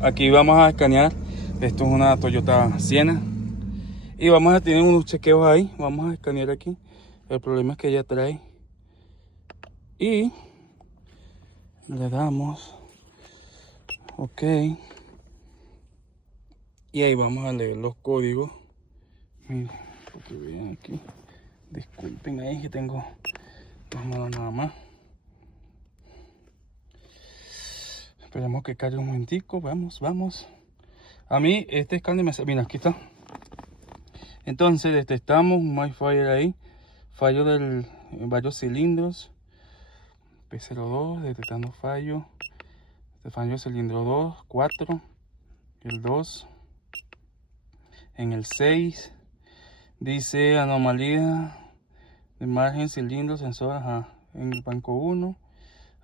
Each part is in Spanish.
Aquí vamos a escanear. Esto es una Toyota Siena. Y vamos a tener unos chequeos ahí. Vamos a escanear aquí. El problema es que ella trae. Y le damos. Ok. Y ahí vamos a leer los códigos. Miren, porque vean aquí. Disculpen ahí que tengo dos manos nada más. Esperemos que cargue un momentico. Vamos. A mí este escáner me... Mira, aquí está. Entonces detectamos un MyFire ahí. Fallo del varios cilindros. P02, detectando fallo. Este fallo cilindro 2, 4. El 2. En el 6. Dice anomalía de margen cilindro sensor. Ajá. En el banco 1.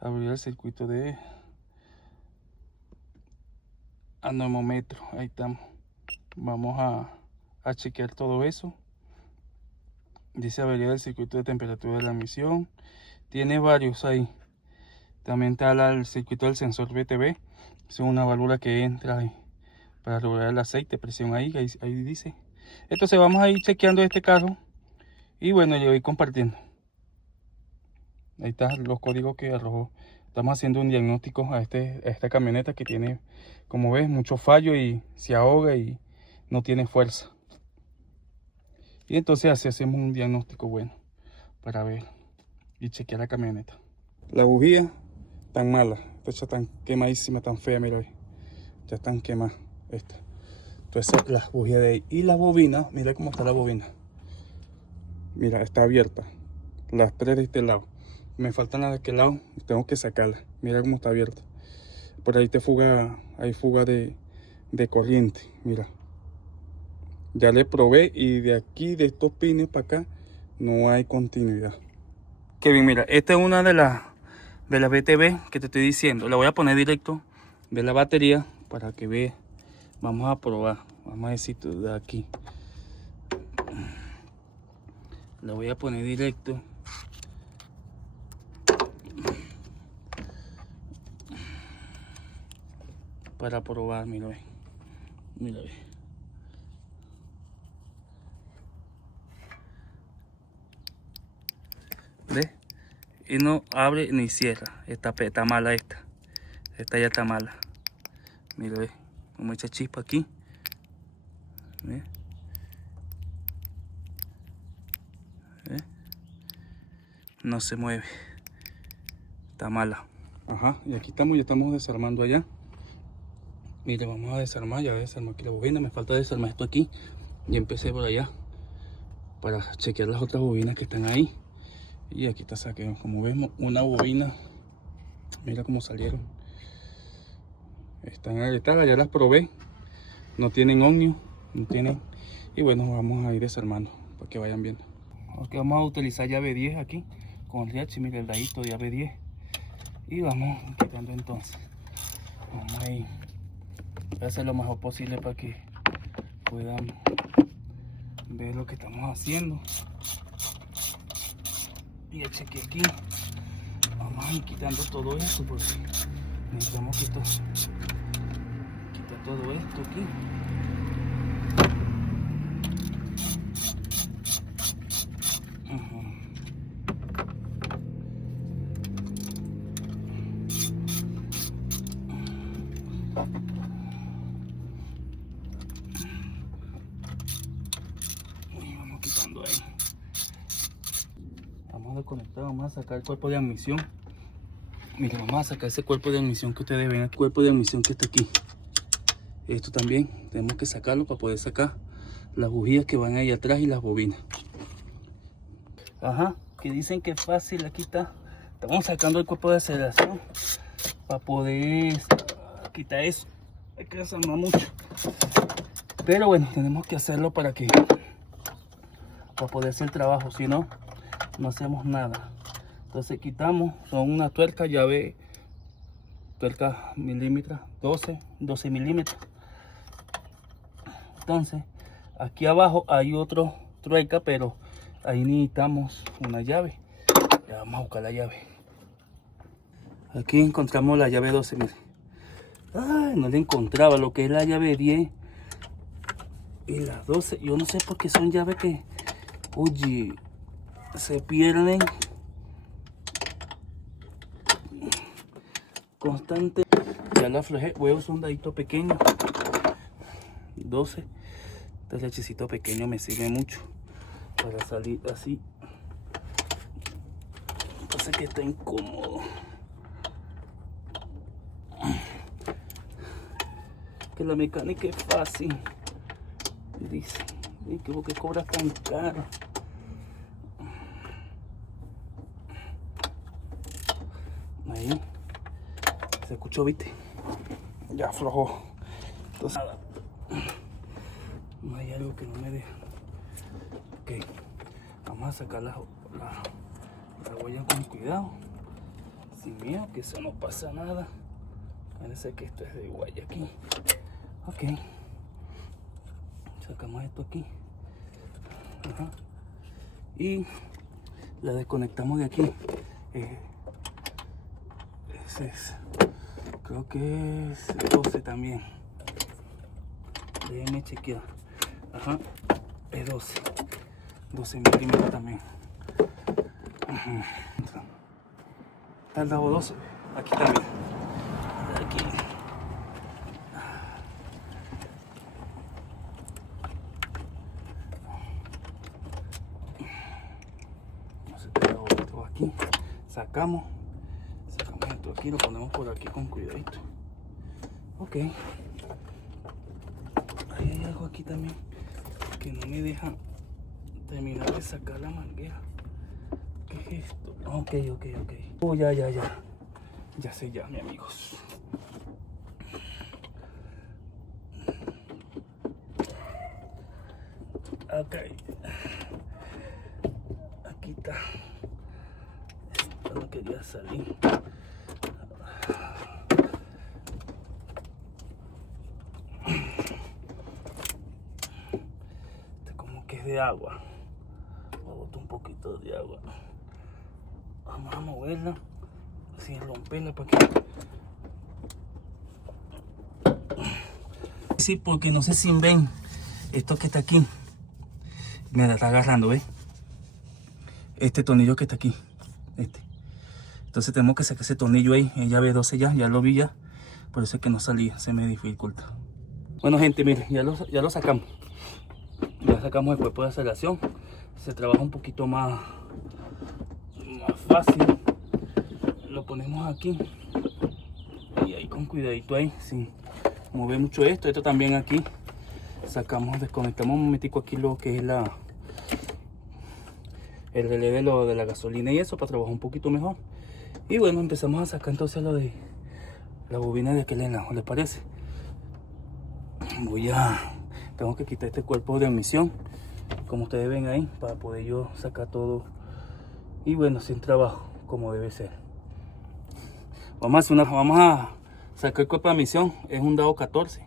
Abrir el circuito de anemómetro. Ahí estamos. Vamos a chequear todo eso. Dice avería del circuito de temperatura de la emisión. Tiene varios ahí. También está el circuito del sensor BTV. Es una válvula que entra ahí para regular el aceite, presión ahí dice. Entonces vamos a ir chequeando este carro. Y bueno, yo voy compartiendo. Ahí están los códigos que arrojó. Estamos haciendo un diagnóstico a esta camioneta que tiene, como ves, mucho fallo y se ahoga y no tiene fuerza. Y entonces así hacemos un diagnóstico bueno para ver y chequear la camioneta. La bujía tan mala, esta ya tan quemadísima, tan fea, mira ahí. Ya están quemadas esta. Entonces las bujías de ahí. Y la bobina, mira cómo está la bobina. Mira, está abierta. Las tres de este lado. Me faltan las de aquel lado y tengo que sacarlas. Mira cómo está abierta. Por ahí hay fuga de corriente. Mira. Ya le probé y de aquí, de estos pines para acá, no hay continuidad. Kevin, mira, esta es una de las BTV que te estoy diciendo. La voy a poner directo de la batería para que veas. Vamos a probar. Vamos a decir de aquí. La voy a poner directo. Para probar, mira, ve. Mira, ve. ¿Ves? Y no abre ni cierra. Está mala esta. Esta ya está mala. Mira, ve. Como echa chispa aquí. ¿Ves? ¿Ves? No se mueve. Está mala. Ajá, y aquí estamos, ya estamos desarmando allá. Mire, vamos a desarmar, ya desarmar aquí la bobina. Me falta desarmar esto aquí. Y empecé por allá para chequear las otras bobinas que están ahí. Y aquí está saqueo. Como vemos, una bobina. Mira cómo salieron. Están agrietadas, ya las probé. No tienen ohmio, no tienen. Y bueno, vamos a ir desarmando para que vayan viendo. Ok, vamos a utilizar llave 10 aquí con Riachi, mira el dadito de llave 10. Y vamos quitando entonces. Vamos a ir a hacer lo mejor posible para que puedan ver lo que estamos haciendo. Y el cheque aquí. Vamos a ir quitando todo esto porque necesitamos quitar todo esto aquí. Y vamos quitando ahí. Vamos a desconectar, vamos a sacar el cuerpo de admisión. Mira, vamos a sacar ese cuerpo de admisión que ustedes ven, el cuerpo de admisión que está aquí. Esto también tenemos que sacarlo para poder sacar las bujías que van ahí atrás y las bobinas. Ajá, que dicen que es fácil, aquí está. Estamos sacando el cuerpo de aceleración para poder quitar eso. Hay que desarmar mucho. Pero bueno, tenemos que hacerlo para poder hacer el trabajo, si no, no hacemos nada. Entonces quitamos, son una tuerca, llave, tuerca milímetros, 12 milímetros. Entonces, aquí abajo hay otro tuerca, pero ahí necesitamos una llave. Ya vamos a buscar la llave. Aquí encontramos la llave 12, miren. Ay, no le encontraba lo que es la llave 10 y las 12. Yo no sé por qué son llaves que, oye, se pierden constante. Ya la aflojé. Voy a usar un dadito pequeño. 12. Este lechecito pequeño me sirve mucho para salir así. Pasa que está incómodo. Que la mecánica es fácil. Dice, ¿y qué porque cobras tan caro? Ahí. Se escuchó, ¿viste? Ya aflojó. Entonces, no hay algo que no me deja. Ok. Vamos a sacar la huella con cuidado. Sin miedo, que eso no pasa nada. Parece que esto es de huella aquí. Ok. Sacamos esto aquí. Ajá. Y la desconectamos de aquí. Ese es. Creo que es 12 también. Déjenme chequear. Ajá. Es 12. 12 milímetros también. Ajá. Está el lado 12. Aquí también. Aquí. Aquí sacamos esto aquí, lo ponemos por aquí con cuidadito. Ok, ahí hay algo aquí también que no me deja terminar de sacar la manguera. ¿Qué es esto? Ok. Oh, ya sé ya, mis amigos. Ok, aquí está. No quería salir. Este como que es de agua. Voy a botar un poquito de agua. Vamos a moverla sin romperla para que... Sí, porque no sé si ven esto que está aquí. Mira, está agarrando, ¿ves? Este tornillo que está aquí. Este. Entonces tenemos que sacar ese tornillo ahí, en llave 12 ya lo vi ya. Por eso es que no salía, se me dificulta. Bueno gente, miren, ya lo sacamos. Ya sacamos el cuerpo de aceleración. Se trabaja un poquito más fácil. Lo ponemos aquí. Y ahí con cuidadito ahí, sin mover mucho esto. Esto también aquí. Sacamos, desconectamos un momentico aquí lo que es el relé de la gasolina y eso para trabajar un poquito mejor. Y bueno, empezamos a sacar entonces lo de la bobina de aquel lado, ¿les parece? Tengo que quitar este cuerpo de admisión, como ustedes ven ahí, para poder yo sacar todo. Y bueno, sin trabajo, como debe ser. Vamos a sacar el cuerpo de admisión, es un dado 14.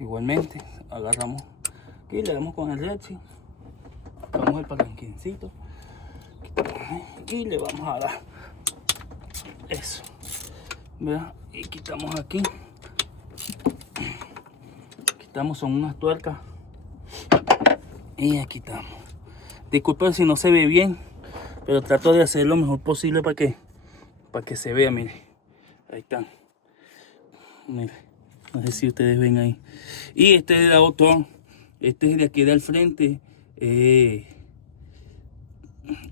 Igualmente, agarramos aquí, le damos con el leche, sacamos el palanquincito y le vamos a dar eso, ¿verdad? Y quitamos aquí, son unas tuercas y aquí estamos. Disculpen si no se ve bien, pero trato de hacer lo mejor posible para que se vea. Mire, ahí están, mire, no sé si ustedes ven ahí. Y este es el botón, este es de aquí del frente,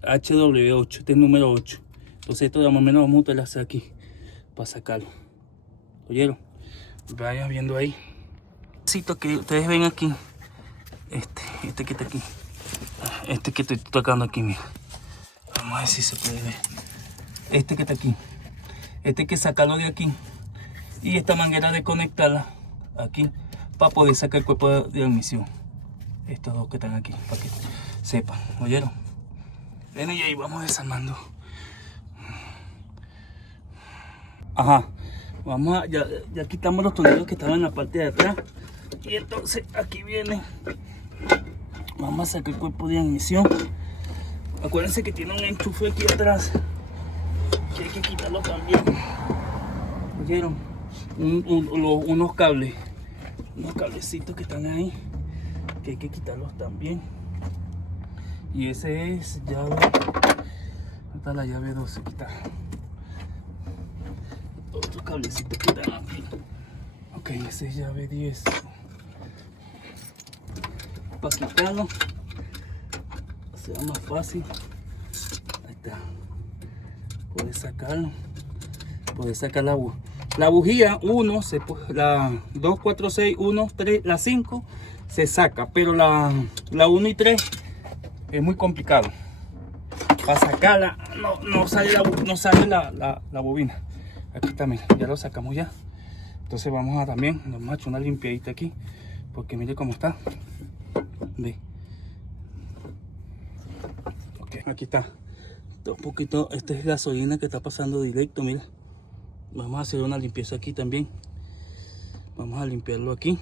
HW8, este es el número 8. Entonces esto de más o menos vamos a utilizar aquí para sacarlo. ¿Oyeron? Vayan viendo ahí. Que ustedes ven aquí, este que está aquí, este que estoy tocando aquí, mira. Vamos a ver si se puede ver. Este que está aquí, este hay que sacarlo de aquí y esta manguera de conectarla aquí para poder sacar el cuerpo de admisión. Estos dos que están aquí, para que sepan. ¿Oyeron? Ven y ahí vamos desarmando. Ajá. Ya quitamos los tornillos que estaban en la parte de atrás. Y entonces aquí viene. Vamos a sacar el cuerpo de admisión. Acuérdense que tiene un enchufe aquí atrás, que hay que quitarlo también. ¿Oyeron? unos cablecitos que están ahí, que hay que quitarlos también. Y ese es llave, está la llave 12, quitar otros cablecitos que están aquí. Ok, ese es llave 10. Para quitarlo sea más fácil. Ahí está. Puedes sacarlo. Puedes sacar la bujía 1, la 2, 4, 6, 1, 3, la 5 se saca, pero la 1 y 3 es muy complicado. Para sacarla no sale la bobina. Aquí está, mira, ya lo sacamos ya. Entonces vamos a vamos a echar una limpiadita aquí, porque mire cómo está. Ve. Ok, aquí está. Un poquito, esta es gasolina que está pasando directo, mira. Vamos a hacer una limpieza aquí también. Vamos a limpiarlo aquí.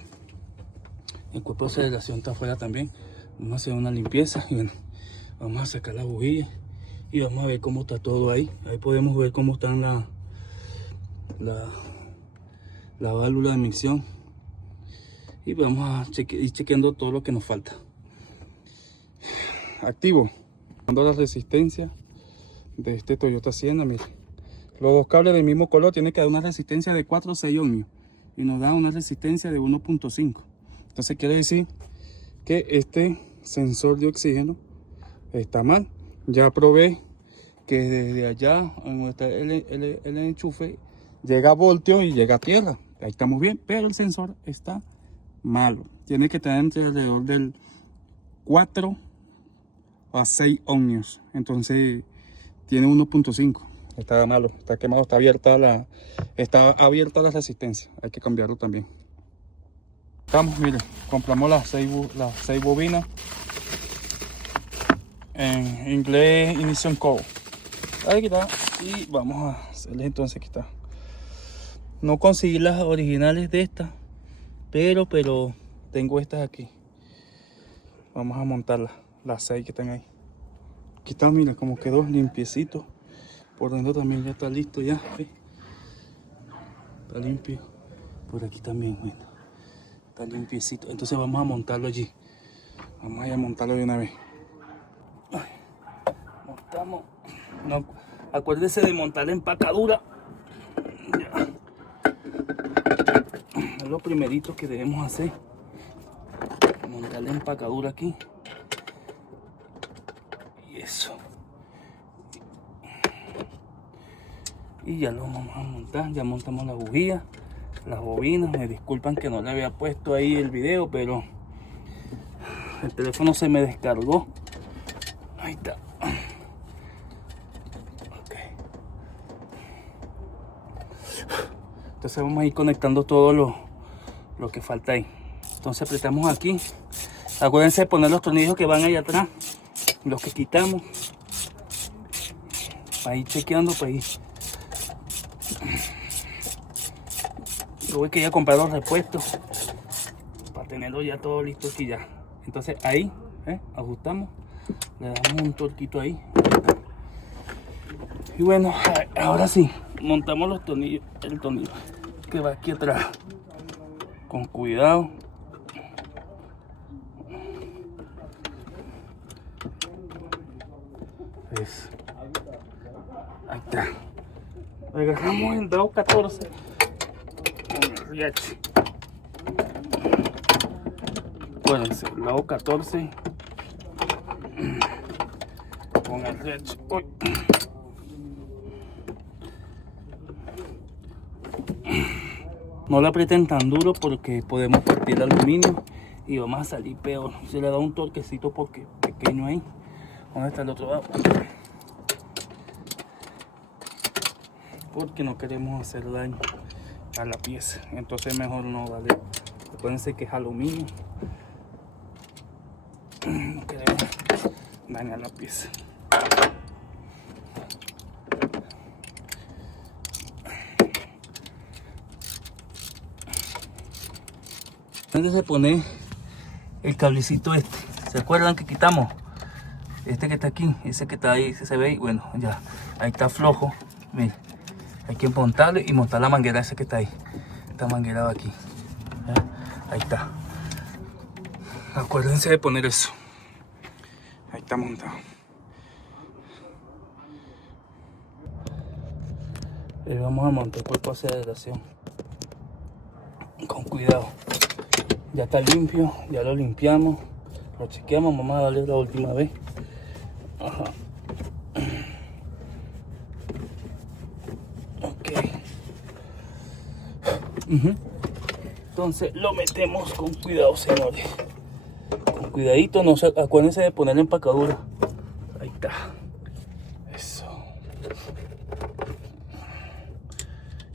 El cuerpo de aceleración está afuera también. Vamos a hacer una limpieza y bueno, vamos a sacar la bujía y vamos a ver cómo está todo ahí. Ahí podemos ver cómo están la válvula de emisión. Y vamos a ir chequeando todo lo que nos falta. Activo. Dando la resistencia de este Toyota Sienna, mira. Los dos cables del mismo color tienen que dar una resistencia de 4 o 6 ohmios. Y nos da una resistencia de 1.5. Entonces quiere decir que este sensor de oxígeno está mal. Ya probé que desde allá, donde está el enchufe, llega a voltio y llega a tierra. Ahí estamos bien, pero el sensor está malo. Tiene que tener entre alrededor del 4 a 6 ohmios. Entonces tiene 1.5. Está malo, está quemado, está abierta la resistencia. Hay que cambiarlo también. Estamos, miren, compramos las 6 bobinas en inglés Ignition Code. Ahí está. Y vamos a hacerles entonces, aquí está. No conseguí las originales de estas, pero tengo estas aquí. Vamos a montarlas, las 6 que están ahí. Aquí está, miren cómo quedó limpiecito. Por dentro también ya está listo ya. ¿Sí? Está limpio. Por aquí también, bueno, está limpiecito. Entonces vamos a montarlo allí. Vamos a ir a montarlo de una vez. Montamos. No, acuérdese de montar la empacadura. Ya. Es lo primerito que debemos hacer. Montar la empacadura aquí. Y eso. Y ya lo vamos a montar. Ya montamos la bujía, las bobinas. Me disculpan que no le había puesto ahí el video, pero el teléfono se me descargó. Ahí está. Okay. Entonces vamos a ir conectando todo lo que falta ahí. Entonces apretamos aquí. Acuérdense de poner los tornillos que van ahí atrás, los que quitamos, para ir chequeando, para ir. Yo voy que ir a comprar los repuestos para tenerlo ya todo listo aquí ya. Entonces ahí ajustamos, le damos un torquito ahí. Y bueno, ahora sí, montamos los tornillos, el tornillo que va aquí atrás. Con cuidado. Eso. Ahí está. Agarramos el dado 14 con el riache. Acuérdense, el lado 14 con el riache. Uy. No lo aprieten tan duro porque podemos partir el aluminio y vamos a salir peor. Se le da un torquecito porque pequeño ahí. ¿Dónde está el otro lado? Porque no queremos hacer daño a la pieza. Entonces mejor no, ¿vale? Acuérdense que es aluminio. No queremos dañar la pieza. Antes de poner el cablecito este, ¿se acuerdan que quitamos? Este que está aquí, ese que está ahí, se ve, y bueno, ya, ahí está flojo. Miren, hay que montarlo y montar la manguera esa que está ahí. esta manguera va aquí. Ahí está. Acuérdense de poner eso. Ahí está montado. Vamos a montar el cuerpo de aceleración con cuidado. Ya está limpio, ya lo limpiamos, lo chequeamos. Vamos a darle la última vez. Ajá. Ok. Entonces lo metemos con cuidado, señores. Con cuidadito, no se, acuérdense de poner la empacadura. Ahí está. Eso.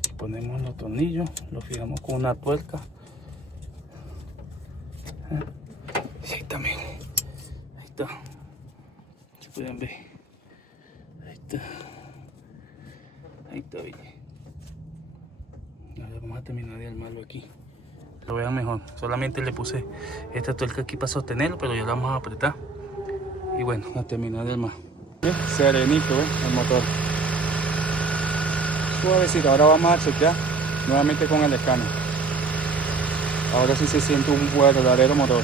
Y ponemos los tornillos, los fijamos con una tuerca. Y ahí también. Ahí está. Si pueden ver. Ahí está. Ahí está bien. Ahora vamos a terminar de armarlo aquí. Lo vean mejor. Solamente le puse esta tuerca aquí para sostenerlo, pero ya lo vamos a apretar. Y bueno, a terminar de armar. Serenito, el motor. Suavecito. Ahora vamos a chequear nuevamente con el escáner. Ahora sí se siente un verdadero motor.